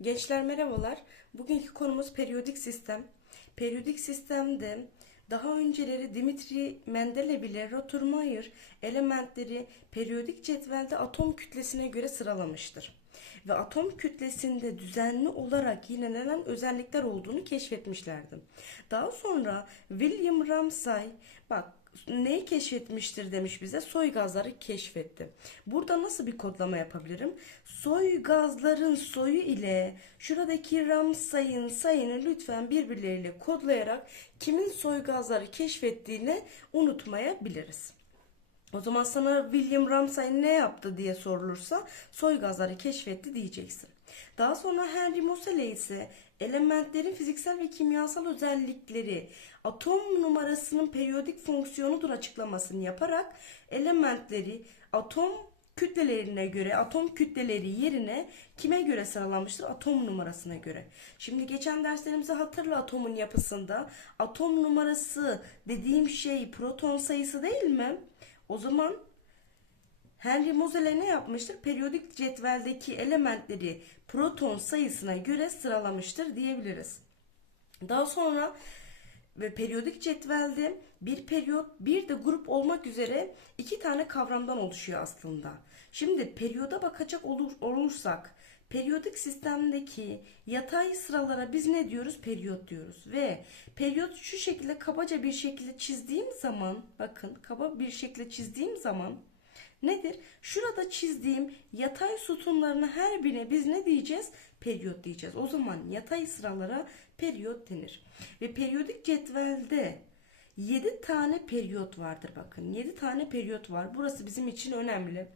Gençler merhabalar. Bugünkü konumuz periyodik sistem. Periyodik sistemde daha önceleri Dimitri Mendeleev ile Rottermeier elementleri periyodik cetvelde atom kütlesine göre sıralamıştır. Ve atom kütlesinde düzenli olarak yinelenen özellikler olduğunu keşfetmişlerdi. Daha sonra William Ramsay bak neyi keşfetmiştir demiş bize soy gazları keşfetti. Burada nasıl bir kodlama yapabilirim? Soy gazların soyu ile şuradaki Ramsay'ın sayını lütfen birbirleriyle kodlayarak kimin soy gazları keşfettiğini unutmayabiliriz. O zaman sana William Ramsay ne yaptı diye sorulursa soy gazları keşfetti diyeceksin. Daha sonra Henry Moseley ise elementlerin fiziksel ve kimyasal özellikleri atom numarasının periyodik fonksiyonudur açıklamasını yaparak elementleri atom kütlelerine göre atom kütleleri yerine kime göre sıralamıştır? Atom numarasına göre. Şimdi geçen derslerimizi hatırla atomun yapısında. Atom numarası dediğim şey proton sayısı değil mi? O zaman Henry Moseley ne yapmıştır? Periyodik cetveldeki elementleri proton sayısına göre sıralamıştır diyebiliriz. Daha sonra ve periyodik cetvelde bir periyot bir de grup olmak üzere iki tane kavramdan oluşuyor aslında. Şimdi periyoda bakacak olur, olursak periyodik sistemdeki yatay sıralara biz ne diyoruz? Periyot diyoruz. Ve periyot şu şekilde kabaca bir şekilde çizdiğim zaman bakın kaba bir şekilde çizdiğim zaman nedir? Şurada çizdiğim yatay sütunlarına her birine biz ne diyeceğiz? Periyot diyeceğiz. O zaman yatay sıralara periyot denir. Ve periyodik cetvelde 7 tane periyot vardır bakın. 7 tane periyot var. Burası bizim için önemli.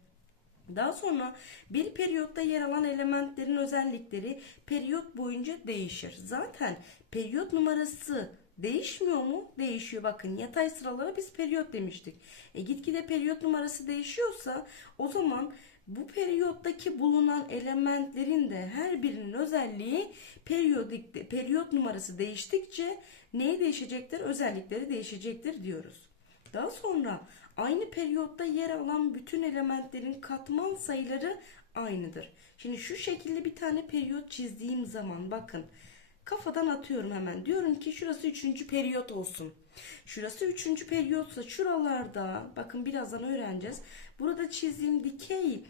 Daha sonra bir periyotta yer alan elementlerin özellikleri periyot boyunca değişir. Zaten periyot numarası değişmiyor mu? Değişiyor. Bakın yatay sıralara biz periyot demiştik. E gitgide periyot numarası değişiyorsa o zaman bu periyottaki bulunan elementlerin de her birinin özelliği periyodik periyot numarası değiştikçe neyi değişecektir? Özellikleri değişecektir diyoruz. Daha sonra aynı periyotta yer alan bütün elementlerin katman sayıları aynıdır. Şimdi şu şekilde bir tane periyot çizdiğim zaman bakın kafadan atıyorum hemen. Diyorum ki şurası üçüncü periyot olsun. Şurası üçüncü periyotsa şuralarda bakın birazdan öğreneceğiz. Burada çizdiğim dikey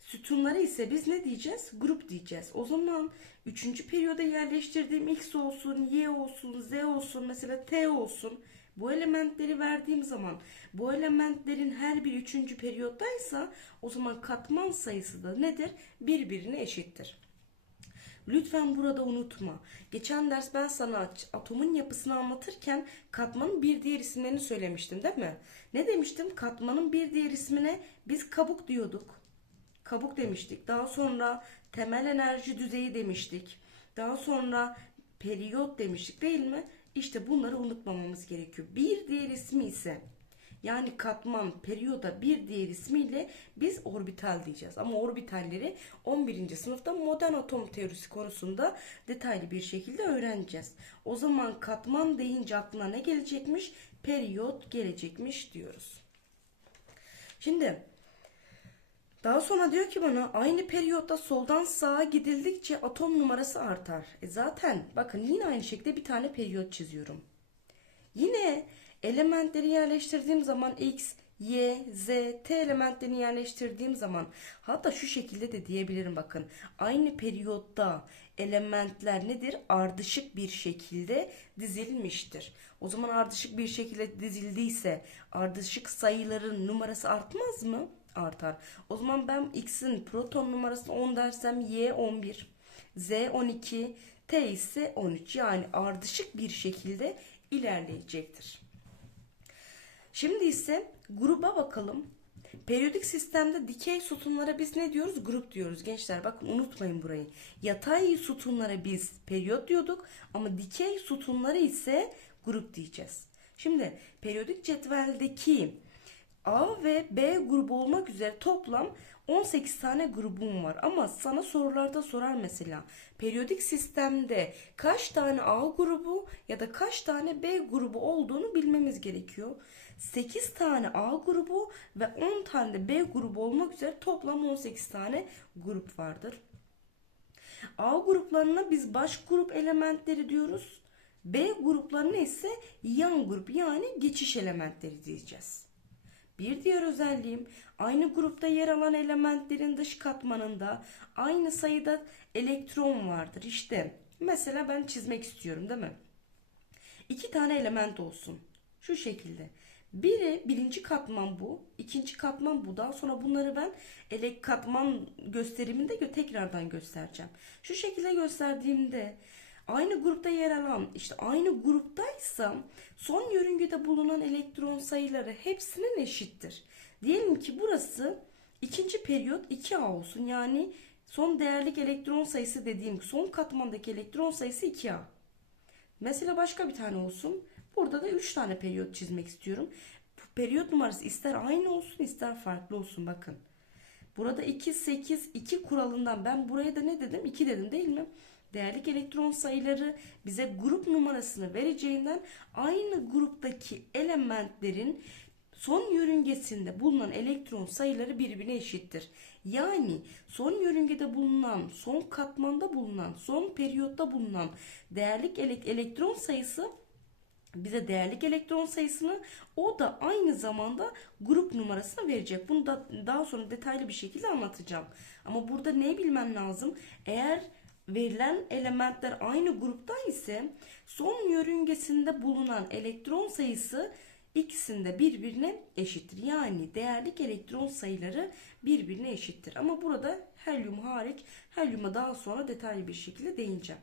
sütunları ise biz ne diyeceğiz? Grup diyeceğiz. O zaman üçüncü periyoda yerleştirdiğim x olsun, y olsun, z olsun, mesela t olsun. Bu elementleri verdiğim zaman bu elementlerin her bir üçüncü periyottaysa o zaman katman sayısı da nedir? Birbirine eşittir. Lütfen burada unutma. Geçen ders ben sana atomun yapısını anlatırken katmanın bir diğer isimlerini söylemiştim değil mi? Ne demiştim? Katmanın bir diğer ismine biz kabuk diyorduk. Kabuk demiştik. Daha sonra temel enerji düzeyi demiştik. Daha sonra periyot demiştik değil mi? İşte bunları unutmamamız gerekiyor. Bir diğer ismi ise yani katman periyoda bir diğer ismiyle biz orbital diyeceğiz. Ama orbitalleri 11. sınıfta modern atom teorisi konusunda detaylı bir şekilde öğreneceğiz. O zaman katman deyince aklına ne gelecekmiş? Periyot gelecekmiş diyoruz. Şimdi daha sonra diyor ki bana aynı periyotta soldan sağa gidildikçe atom numarası artar. E zaten bakın yine aynı şekilde bir tane periyot çiziyorum. Yine elementleri yerleştirdiğim zaman x, y, z, t elementlerini yerleştirdiğim zaman hatta şu şekilde de diyebilirim bakın. Aynı periyotta elementler nedir? Ardışık bir şekilde dizilmiştir. O zaman ardışık bir şekilde dizildiyse ardışık sayıların numarası artmaz mı? artar. O zaman ben x'in proton numarası 10 dersem y 11, z 12, t ise 13. Yani ardışık bir şekilde ilerleyecektir. Şimdi ise gruba bakalım. Periyodik sistemde dikey sütunlara biz ne diyoruz? Grup diyoruz gençler. Bakın unutmayın burayı. Yatay sütunlara biz periyot diyorduk ama dikey sütunları ise grup diyeceğiz. Şimdi periyodik cetveldeki A ve B grubu olmak üzere toplam 18 tane grubum var. Ama sana sorularda sorar mesela. Periyodik sistemde kaç tane A grubu ya da kaç tane B grubu olduğunu bilmemiz gerekiyor. 8 tane A grubu ve 10 tane de B grubu olmak üzere toplam 18 tane grup vardır. A gruplarına biz baş grup elementleri diyoruz. B gruplarına ise yan grup yani geçiş elementleri diyeceğiz. Bir diğer özelliğim aynı grupta yer alan elementlerin dış katmanında aynı sayıda elektron vardır. İşte mesela ben çizmek istiyorum değil mi? İki tane element olsun. Şu şekilde. Biri birinci katman bu. ikinci katman bu. Daha sonra bunları ben elek katman gösteriminde gö- tekrardan göstereceğim. Şu şekilde gösterdiğimde aynı grupta yer alan işte aynı gruptaysam son yörüngede bulunan elektron sayıları hepsinin eşittir. Diyelim ki burası ikinci periyot 2A olsun. Yani son değerlik elektron sayısı dediğim son katmandaki elektron sayısı 2A. Mesela başka bir tane olsun. Burada da 3 tane periyot çizmek istiyorum. Periyot numarası ister aynı olsun ister farklı olsun bakın. Burada 2, 8, 2 kuralından ben buraya da ne dedim? 2 dedim değil mi? Değerlik elektron sayıları bize grup numarasını vereceğinden aynı gruptaki elementlerin son yörüngesinde bulunan elektron sayıları birbirine eşittir. Yani son yörüngede bulunan, son katmanda bulunan, son periyotta bulunan değerlik elek- elektron sayısı bize değerlik elektron sayısını o da aynı zamanda grup numarasını verecek. Bunu da daha sonra detaylı bir şekilde anlatacağım. Ama burada ne bilmem lazım? Eğer verilen elementler aynı grupta ise son yörüngesinde bulunan elektron sayısı ikisinde birbirine eşittir. Yani değerlik elektron sayıları birbirine eşittir. Ama burada helyum hariç helyuma daha sonra detaylı bir şekilde değineceğim.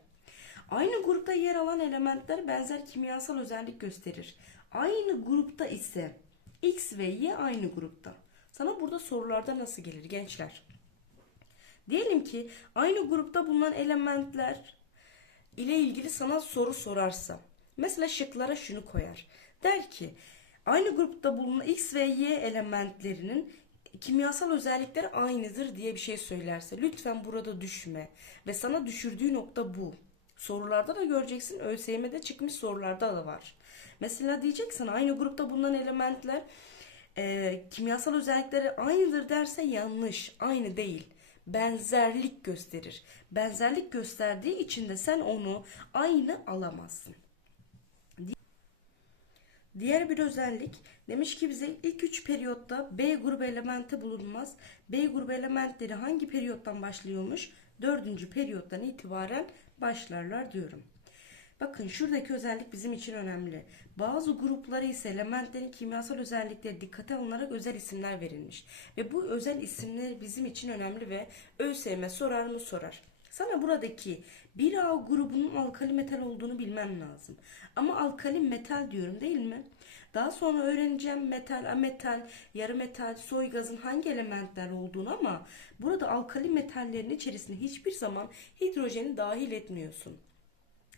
Aynı grupta yer alan elementler benzer kimyasal özellik gösterir. Aynı grupta ise X ve Y aynı grupta. Sana burada sorularda nasıl gelir gençler? Diyelim ki aynı grupta bulunan elementler ile ilgili sana soru sorarsa. Mesela şıklara şunu koyar. Der ki aynı grupta bulunan X ve Y elementlerinin kimyasal özellikleri aynıdır diye bir şey söylerse lütfen burada düşme. Ve sana düşürdüğü nokta bu. Sorularda da göreceksin. ÖSYM'de çıkmış sorularda da var. Mesela diyeceksin aynı grupta bulunan elementler e, kimyasal özellikleri aynıdır derse yanlış. Aynı değil. Benzerlik gösterir. Benzerlik gösterdiği için de sen onu aynı alamazsın. Diğer bir özellik demiş ki bize ilk 3 periyotta B grubu elementi bulunmaz. B grubu elementleri hangi periyottan başlıyormuş? 4. periyottan itibaren başlarlar diyorum. Bakın şuradaki özellik bizim için önemli. Bazı gruplara ise elementlerin kimyasal özellikleri dikkate alınarak özel isimler verilmiş. Ve bu özel isimler bizim için önemli ve ÖSYM sorar mı sorar. Sana buradaki 1A grubunun alkali metal olduğunu bilmen lazım. Ama alkali metal diyorum değil mi? Daha sonra öğreneceğim metal, ametal, yarı metal, soy gazın hangi elementler olduğunu ama burada alkali metallerin içerisine hiçbir zaman hidrojeni dahil etmiyorsun.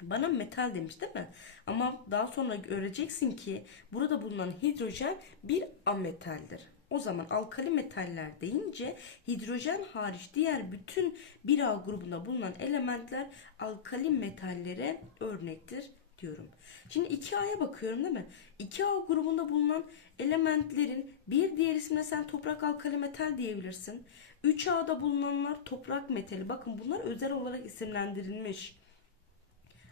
Bana metal demiş değil mi? Ama daha sonra göreceksin ki burada bulunan hidrojen bir ametaldir. O zaman alkali metaller deyince hidrojen hariç diğer bütün 1A grubunda bulunan elementler alkali metallere örnektir diyorum. Şimdi 2A'ya bakıyorum değil mi? 2A grubunda bulunan elementlerin bir diğer ismine sen toprak alkali metal diyebilirsin. 3A'da bulunanlar toprak metali. Bakın bunlar özel olarak isimlendirilmiş.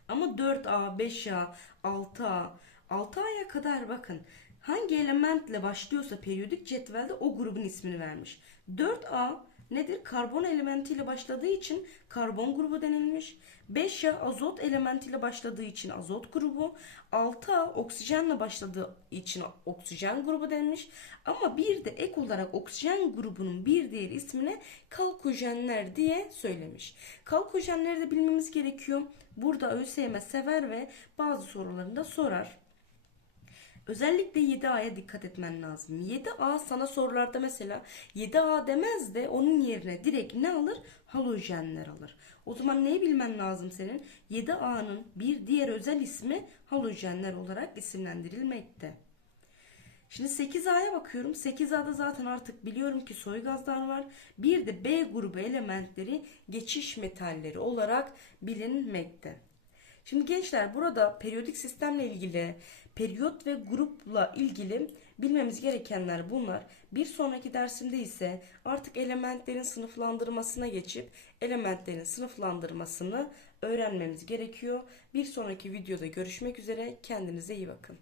Ama 4A, 5A, 6A, 6A'ya kadar bakın hangi elementle başlıyorsa periyodik cetvelde o grubun ismini vermiş. 4A nedir? Karbon elementiyle başladığı için karbon grubu denilmiş. 5A azot elementiyle başladığı için azot grubu. 6A oksijenle başladığı için oksijen grubu denilmiş. Ama bir de ek olarak oksijen grubunun bir diğer ismine kalkojenler diye söylemiş. Kalkojenleri de bilmemiz gerekiyor. Burada ÖSYM sever ve bazı sorularında sorar. Özellikle 7A'ya dikkat etmen lazım. 7A sana sorularda mesela 7A demez de onun yerine direkt ne alır? Halojenler alır. O zaman neyi bilmen lazım senin? 7A'nın bir diğer özel ismi halojenler olarak isimlendirilmekte. Şimdi 8A'ya bakıyorum. 8A'da zaten artık biliyorum ki soy gazlar var. Bir de B grubu elementleri geçiş metalleri olarak bilinmekte. Şimdi gençler burada periyodik sistemle ilgili Periyot ve grupla ilgili bilmemiz gerekenler bunlar. Bir sonraki dersimde ise artık elementlerin sınıflandırmasına geçip elementlerin sınıflandırmasını öğrenmemiz gerekiyor. Bir sonraki videoda görüşmek üzere. Kendinize iyi bakın.